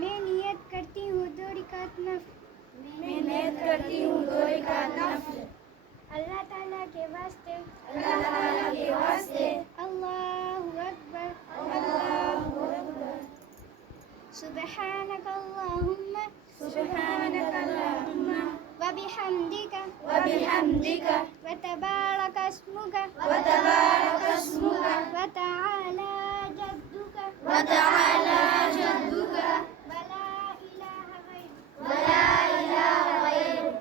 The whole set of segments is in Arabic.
मैं नियत करती हूँ 2 रकात नफ्ल। मैं नियत करती हूँ 2 रकात नफ्ल। अल्लाह ताला के वास्ते। अल्लाह ताला के वास्ते। अल्लाहु अकबर। अल्लाहु अकबर। सुब्हानक अल्लाहुम्मा। सुब्हानक अल्लाहुम्मा। व बिहम्दिका। व बिहम्दिका। व तबारक अस्मुका। व तबारक अस्मुका। व तआला जद्दुका। व तआला जद्दुका। व ला इलाहा गैरुक। व ला इलाहा गैरुक।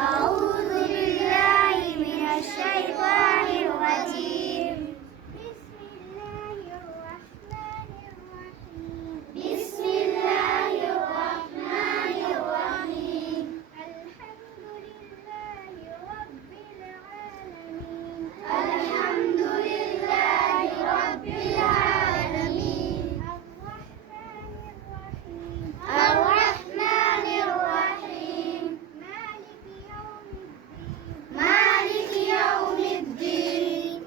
أعوذ بالله من الشيطان الرجيم. بسم الله الرحمن الرحيم. بسم الله الرحمن الرحيم. الحمد لله رب العالمين. الحمد لله رب العالمين. الرحمن الرحيم. الرحمن الرحيم. مالك يوم مالك يوم الدين. الدين.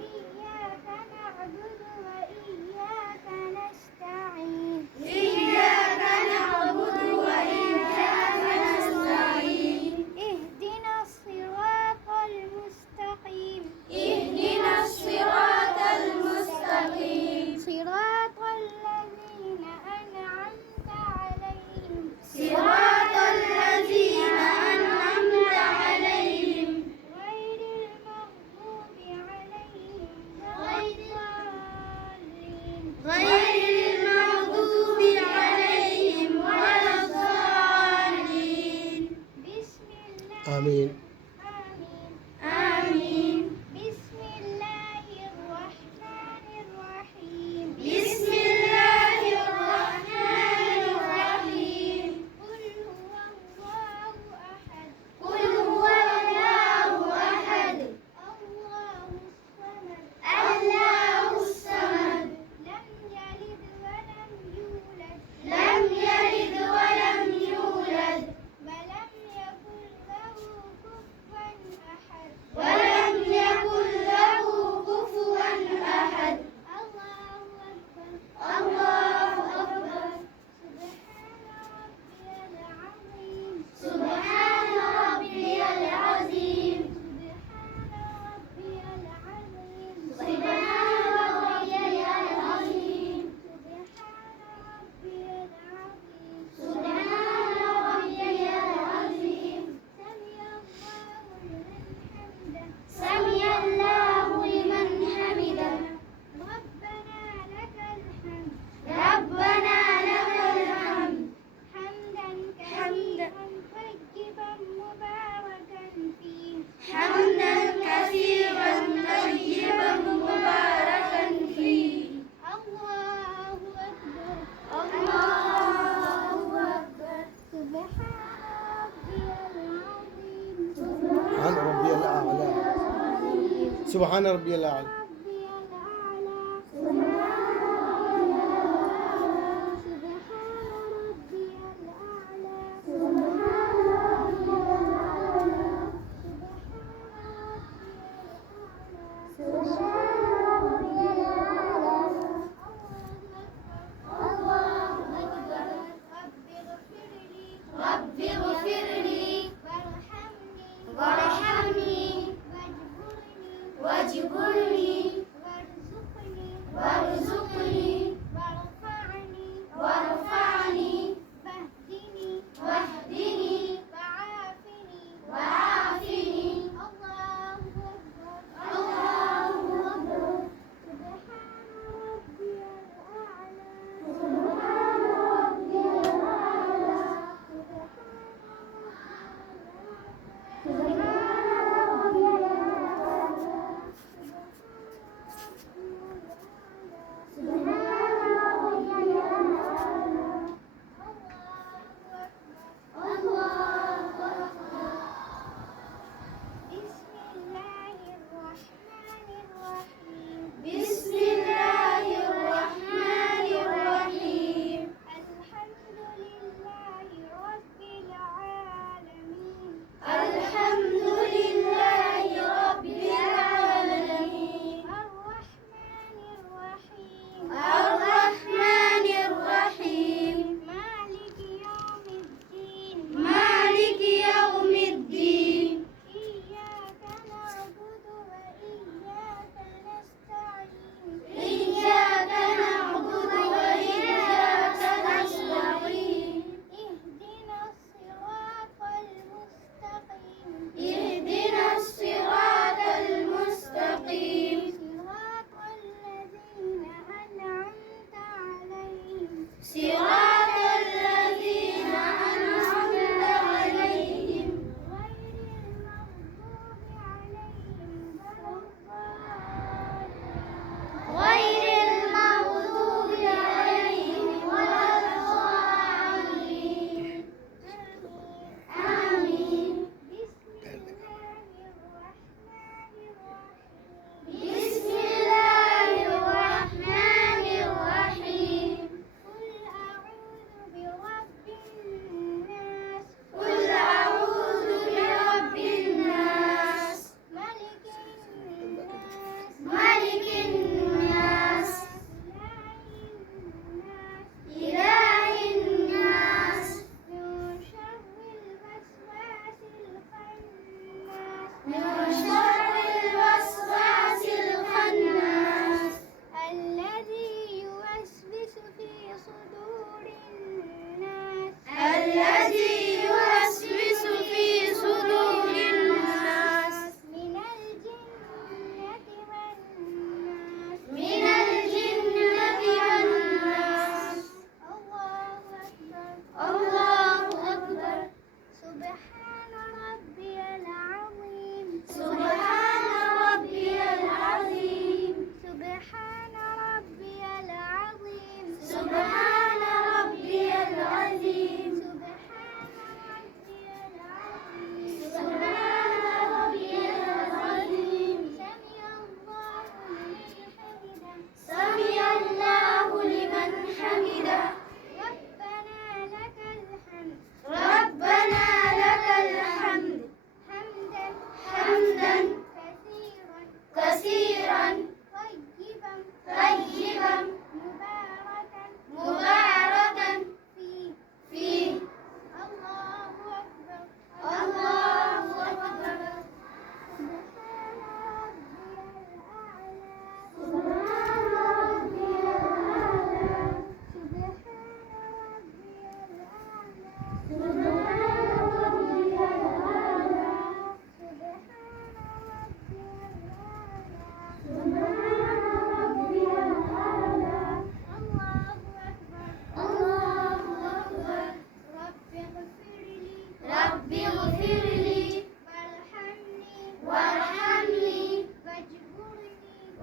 إياك نعبد وإياك نستعين. إياك نعبد وإياك نستعين. اهدنا الصراط المستقيم. اهدنا الصراط المستقيم. صراط الذين أنعمت عليهم. صراط الذين أنعمت عليهم. غير المغضوب عليهم ولا الضالين. غير المغضوب عليهم ولا الضالين. بسم الله. آمين. آمين. آمين. بسم الله الرحمن الرحيم. بسم الله الرحمن الرحيم. قل هو الله أحد. قل هو الله أحد. الله الصمد. الله الصمد. لم يلد ولم يولد. لم يلد ولم يولد. ولم يكن له كفوا أحد. ولم يكن له كفوا أحد. الله أكبر. الله أكبر. سبحان ربي العظيم. سبحان ربي العظيم. سبحان ربي العظيم. سمع الله لمن حمده. ربنا لك الحمد. ربنا لك الحمد. حمدا كثيرا طيبا مباركا فيه. حمدا كثيرا طيبا مباركا فيه. الله أكبر. الله أكبر. سبحان ربي العظيم. سبحان ربي الأعلى. ربي الأعلى. الله أكبر. رب اغفر لي. وارحمني. واجبرني.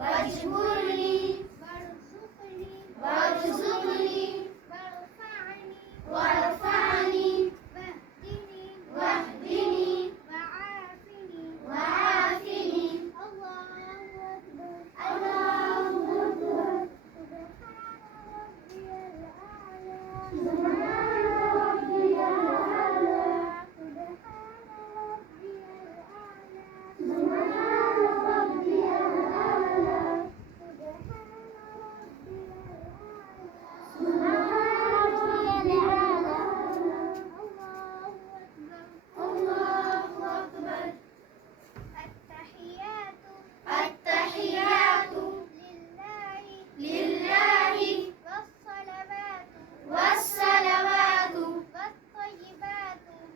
واجبرني وارزقني وارفعني واهدني وعافني الله أكبر سبحان ربي الأعلى سبحان ربي الأعلى سبحان ربي الأعلى الله أكبر التحيات لله والصلوات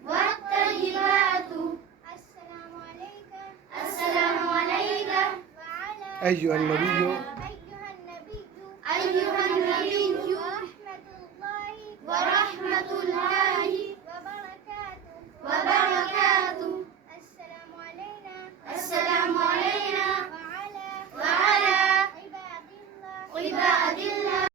والطيبات السلام عليك السلام عليك أيها النبي